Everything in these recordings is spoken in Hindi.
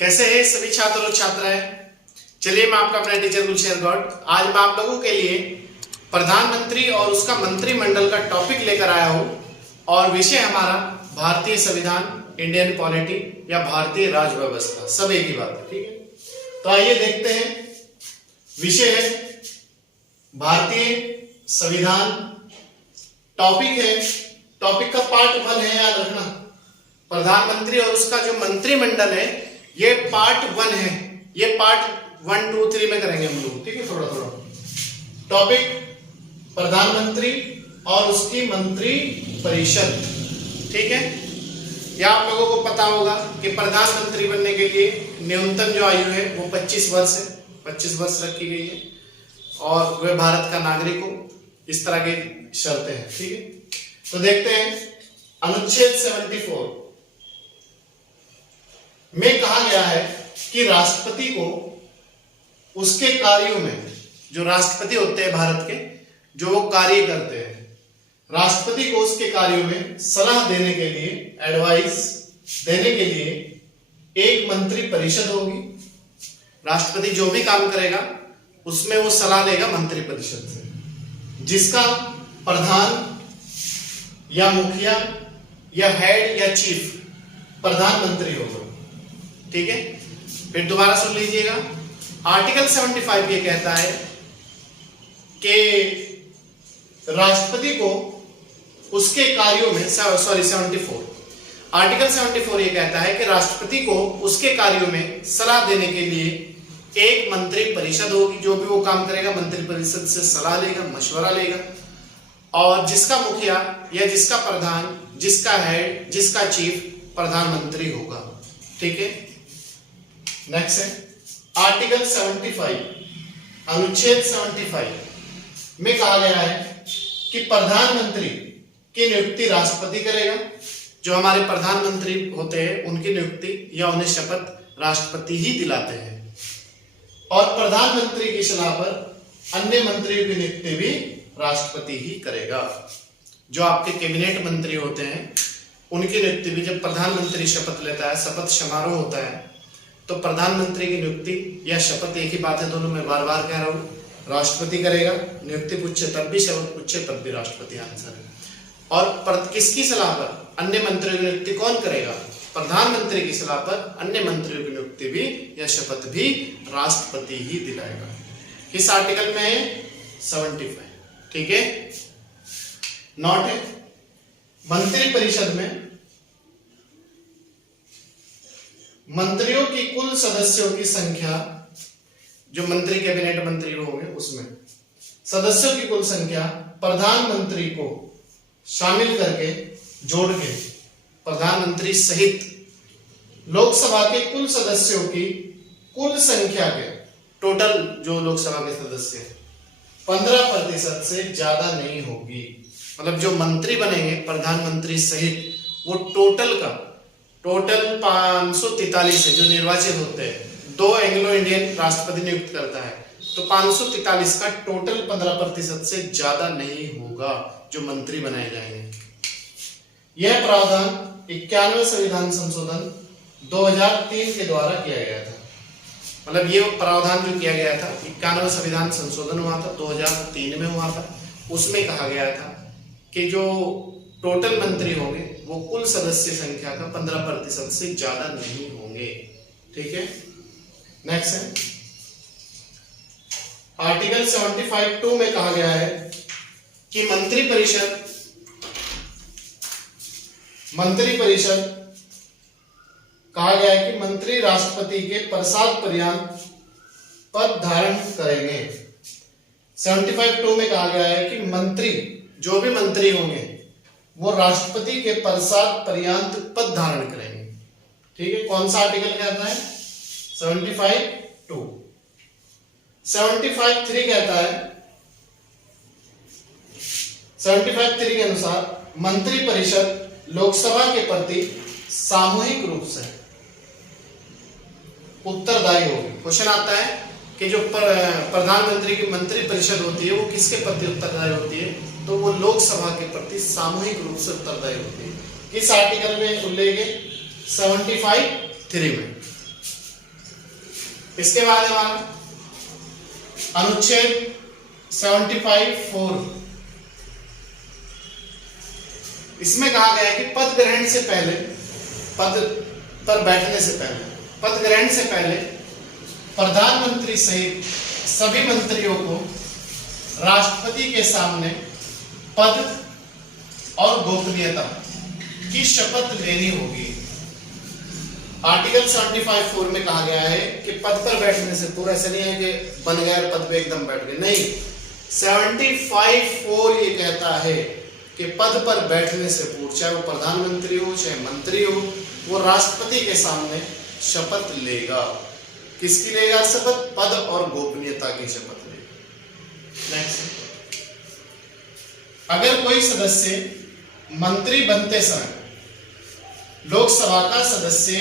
कैसे हैं सभी छात्र और छात्राएं। चलिए मैं आपका अपना टीचर गुलशेर गौड आज मैं आप लोगों के लिए प्रधानमंत्री और उसका मंत्रिमंडल का टॉपिक लेकर आया हूं और विषय हमारा भारतीय संविधान, इंडियन पॉलिटी या भारतीय राज व्यवस्था, सब एक ही बात है। ठीक है, तो आइए देखते हैं। विषय है भारतीय संविधान, टॉपिक है, टॉपिक का पार्ट 1 है, याद रखना। प्रधानमंत्री और उसका जो मंत्रिमंडल है ये पार्ट 1 है, ये पार्ट 1, 2, 3 में करेंगे हम लोग। ठीक है, थोड़ा थोड़ा टॉपिक प्रधानमंत्री और उसकी मंत्री परिषद। ठीक है, यह आप लोगों को पता होगा कि प्रधानमंत्री बनने के लिए न्यूनतम जो आयु है वो 25 वर्ष है, 25 वर्ष रखी गई है और वे भारत का नागरिक हो, इस तरह की शर्तें हैं। ठीक है, तो देखते हैं अनुच्छेद 74 में कहा गया है कि राष्ट्रपति को उसके कार्यों में, जो राष्ट्रपति होते हैं भारत के, जो वो कार्य करते हैं, राष्ट्रपति को उसके कार्यों में सलाह देने के लिए, एडवाइस देने के लिए एक मंत्री परिषद होगी। राष्ट्रपति जो भी काम करेगा उसमें वो सलाह लेगा मंत्री परिषद से, जिसका प्रधान या मुखिया या हेड या चीफ प्रधानमंत्री होगा। ठीक है, फिर दोबारा सुन लीजिएगा। आर्टिकल 75 ये कहता है कि राष्ट्रपति को उसके कार्यों में, 74 आर्टिकल 74 ये कहता है कि राष्ट्रपति को उसके कार्यों में सलाह देने के लिए एक मंत्री परिषद होगी। जो भी वो काम करेगा मंत्री परिषद से सलाह लेगा, मशवरा लेगा, और जिसका मुखिया या जिसका प्रधान, जिसका हेड, जिसका चीफ प्रधानमंत्री होगा। ठीक है, नेक्स्ट है आर्टिकल 75, अनुच्छेद 75 में कहा गया है कि प्रधानमंत्री की नियुक्ति राष्ट्रपति करेगा। जो हमारे प्रधानमंत्री होते हैं उनकी नियुक्ति या उन्हें शपथ राष्ट्रपति ही दिलाते हैं, और प्रधानमंत्री की सलाह पर अन्य मंत्रियों की नियुक्ति भी राष्ट्रपति ही करेगा। जो आपके कैबिनेट मंत्री होते हैं उनकी नियुक्ति भी, जब प्रधानमंत्री शपथ लेता है, शपथ समारोह होता है, तो प्रधानमंत्री की नियुक्ति या शपथ एक ही बात है, दोनों में बार बार कह रहा हूं, राष्ट्रपति करेगा। नियुक्ति पूछे तब भी, शपथ पूछे तब भी राष्ट्रपति आंसर है। और किसकी सलाह पर अन्य मंत्रियों की नियुक्ति कौन करेगा? प्रधानमंत्री की सलाह पर अन्य मंत्रियों की नियुक्ति भी या शपथ भी राष्ट्रपति ही दिलाएगा। किस आर्टिकल में है? 75। ठीक है, नोट है मंत्री परिषद में मंत्रियों की कुल सदस्यों की संख्या, जो मंत्री कैबिनेट मंत्री होंगे उसमें सदस्यों की कुल संख्या प्रधानमंत्री को शामिल करके, जोड़ के, प्रधानमंत्री सहित लोकसभा के कुल सदस्यों की कुल संख्या के, टोटल जो लोकसभा के सदस्य हैं, 15% से ज्यादा नहीं होगी। मतलब जो मंत्री बनेंगे प्रधानमंत्री सहित, वो टोटल 543 है जो निर्वाचित होते हैं। 2 एंग्लो इंडियन राष्ट्रपति नियुक्त करता है, तो 543 का टोटल 15% से ज्यादा नहीं होगा जो मंत्री बनाए जाएंगे। यह प्रावधान 91वें संविधान संशोधन 2003 के द्वारा किया गया था। मतलब ये प्रावधान जो किया गया था, 91वें संविधान संशोधन हुआ था, 2003 में हुआ था। उसमें कहा गया था कि जो टोटल मंत्री होंगे वो कुल सदस्य संख्या का 15% से ज्यादा नहीं होंगे। ठीक है, नेक्स्ट है आर्टिकल 75(2) में कहा गया है कि मंत्री परिषद कहा गया है कि मंत्री राष्ट्रपति के प्रसाद पर्यंत पद धारण करेंगे। 75(2) में कहा गया है कि मंत्री, जो भी मंत्री होंगे वो राष्ट्रपति के प्रसाद पर्यंत पद धारण करेंगे। ठीक है, कौन सा आर्टिकल कहता है? 75(2). 75(3) कहता है, 75(3) के अनुसार मंत्री परिषद लोकसभा के प्रति सामूहिक रूप से उत्तरदायी होगी। क्वेश्चन आता है कि जो प्रधानमंत्री की मंत्री परिषद होती है वो किसके प्रति उत्तरदायी होती है? तो वो लोकसभा के प्रति सामूहिक रूप से उत्तरदायी होती है। किस आर्टिकल में उल्लेख है? 75(3) में। इसके बाद हमारा अनुच्छेद 75(4), इसमें कहा गया है कि पद ग्रहण से पहले, पद पर बैठने से पहले, पद ग्रहण से पहले प्रधानमंत्री सहित सभी मंत्रियों को राष्ट्रपति के सामने पद और गोपनीयता की शपथ लेनी होगी। आर्टिकल 75(4) में कहा गया है कि पद पर बैठने से पूरा ऐसा नहीं है कि बन गया और पद पे एकदम बैठ गए, नहीं। 75(4) ये कहता है कि पद पर बैठने से पूर्व, चाहे वो प्रधानमंत्री हो चाहे मंत्री हो, वो राष्ट्रपति के सामने शपथ लेगा। किसकी लेगा शपथ? पद और गोपनीयता की शपथ लेगा। नेक्स्ट, अगर कोई सदस्य मंत्री बनते समय लोकसभा का सदस्य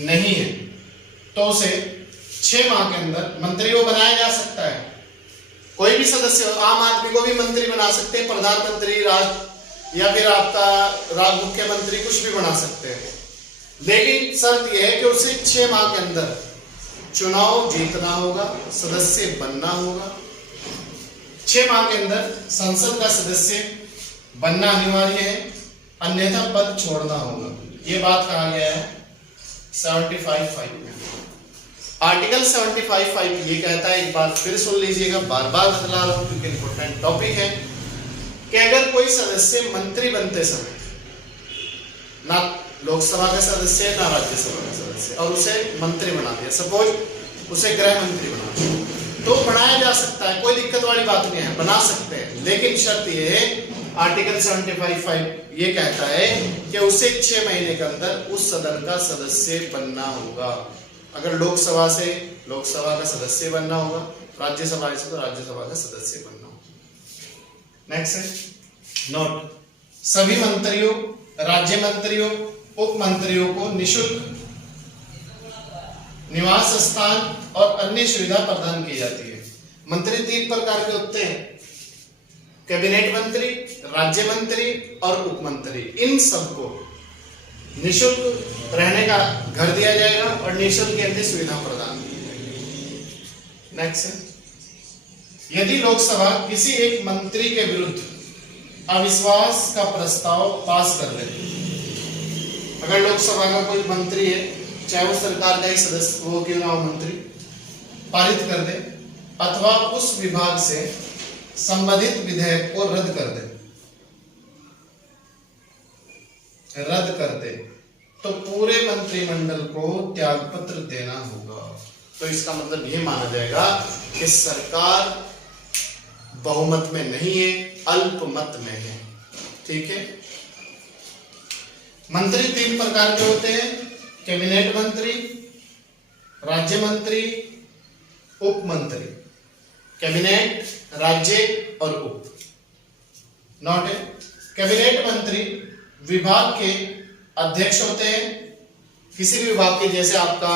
नहीं है तो उसे 6 माह के अंदर मंत्री को बनाया जा सकता है। कोई भी सदस्य, आम आदमी को भी मंत्री बना सकते हैं, प्रधानमंत्री, या फिर आपका मुख्यमंत्री, कुछ भी बना सकते हैं। लेकिन शर्त यह है कि उसे 6 माह के अंदर चुनाव जीतना होगा, सदस्य बनना होगा। 6 माह के अंदर संसद का सदस्य बनना अनिवार्य है, अन्यथा पद छोड़ना होगा। ये बात कहा गया है 75(5) में। आर्टिकल 75(5) ये कहता है, एक बार फिर सुन लीजिएगा, बार बार बदला रहा हूं क्योंकि इंपॉर्टेंट टॉपिक है, कि अगर कोई सदस्य मंत्री बनते समय ना लोकसभा का सदस्य ना राज्यसभा का सदस्य और उसे मंत्री बना दिया, सपोज उसे गृह मंत्री बना दिया, तो बनाया जा सकता है, कोई दिक्कत वाली बात नहीं है, बना सकते हैं। लेकिन शर्त यह है, आर्टिकल 75(5) ये कहता है कि उसे 6 महीने के अंदर उस सदन का सदस्य बनना होगा। अगर लोकसभा से लोकसभा का सदस्य बनना होगा, राज्यसभा से तो राज्यसभा का सदस्य बनना होगा। नेक्स्ट है नोट, सभी मंत्रियों, राज्य मंत्रियों, उप मंत्रियों को निःशुल्क निवास स्थान और अन्य सुविधा प्रदान की जाती है। मंत्री 3 प्रकार के होते हैं, कैबिनेट मंत्री, राज्य मंत्री और उप मंत्री। इन सबको निःशुल्क रहने का घर दिया जाएगा और निःशुल्क अन्य सुविधा प्रदान की जाएगी। नेक्स्ट है, यदि लोकसभा किसी एक मंत्री के विरुद्ध अविश्वास का प्रस्ताव पास कर ले, अगर लोकसभा का कोई मंत्री है, चाहे वो सरकार का ही सदस्य वो क्यों ना हो, मंत्री पारित कर दे अथवा उस विभाग से संबंधित विधेयक को रद्द कर दे तो पूरे मंत्रिमंडल को त्यागपत्र देना होगा। तो इसका मतलब ये माना जाएगा कि सरकार बहुमत में नहीं है, अल्पमत में है। ठीक है। मंत्री 3 प्रकार के होते हैं, कैबिनेट मंत्री, राज्य मंत्री, उप मंत्री। कैबिनेट, राज्य और उप। नोट है, कैबिनेट मंत्री विभाग के अध्यक्ष होते हैं। किसी भी विभाग के, जैसे आपका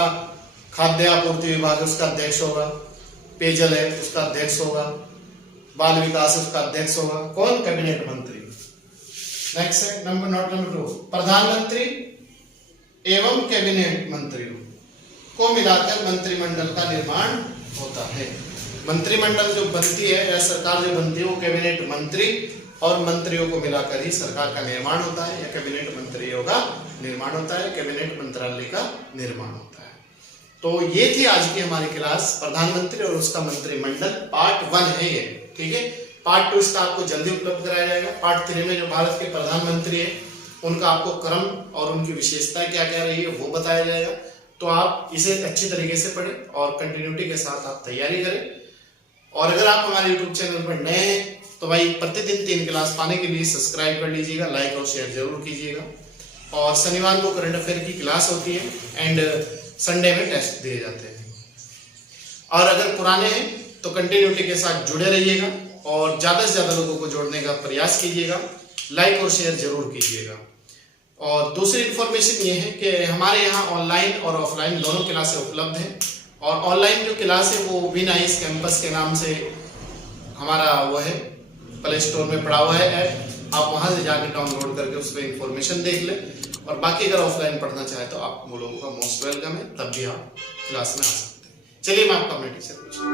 खाद्य आपूर्ति विभाग है उसका अध्यक्ष होगा, पेयजल है उसका अध्यक्ष होगा, बाल विकास उसका अध्यक्ष होगा। कौन? कैबिनेट मंत्री। नेक्स्ट है नोट नंबर 2, प्रधानमंत्री एवं कैबिनेट मंत्रियों को मिलाकर मंत्रिमंडल का निर्माण होता है। मंत्रिमंडल जो बनती है या सरकार जो बनती है वो कैबिनेट मंत्री और मंत्रियों को मिलाकर ही सरकार का निर्माण होता है, या कैबिनेट मंत्रियों का निर्माण होता है, कैबिनेट मंत्रालय का निर्माण होता है। तो ये थी आज की हमारी क्लास, प्रधानमंत्री और उसका मंत्रिमंडल, पार्ट 1 है ये। ठीक है। पार्ट 2 इसका आपको जल्दी उपलब्ध कराया जाएगा। पार्ट 3 में जो भारत के प्रधानमंत्री है उनका आपको क्रम और उनकी विशेषताएं क्या क्या रही है वो बताया जाएगा। तो आप इसे अच्छी तरीके से पढ़ें और कंटिन्यूटी के साथ आप तैयारी करें। और अगर आप हमारे YouTube चैनल पर नए हैं तो भाई प्रतिदिन 3 क्लास पाने के लिए सब्सक्राइब कर लीजिएगा, लाइक और शेयर जरूर कीजिएगा। और शनिवार को करंट अफेयर की क्लास होती है एंड संडे में टेस्ट दिए जाते हैं। और अगर पुराने हैं तो कंटिन्यूटी के साथ जुड़े रहिएगा और ज़्यादा से ज़्यादा लोगों को जोड़ने का प्रयास कीजिएगा, लाइक और शेयर जरूर कीजिएगा। और दूसरी इन्फॉर्मेशन ये है कि हमारे यहाँ ऑनलाइन और ऑफलाइन दोनों क्लासें उपलब्ध हैं। और ऑनलाइन जो क्लास है वो विनाइस कैंपस के नाम से हमारा वो है, प्ले स्टोर में पड़ा हुआ है ऐप, आप वहां से जाकर डाउनलोड करके उस पर इंफॉर्मेशन देख लें। और बाकी अगर ऑफलाइन पढ़ना चाहे तो आप लोगों का मोस्ट वेलकम है, तब भी आप क्लास में आ सकते हैं। चलिए मैं आपका अपने टीचर पूछूं।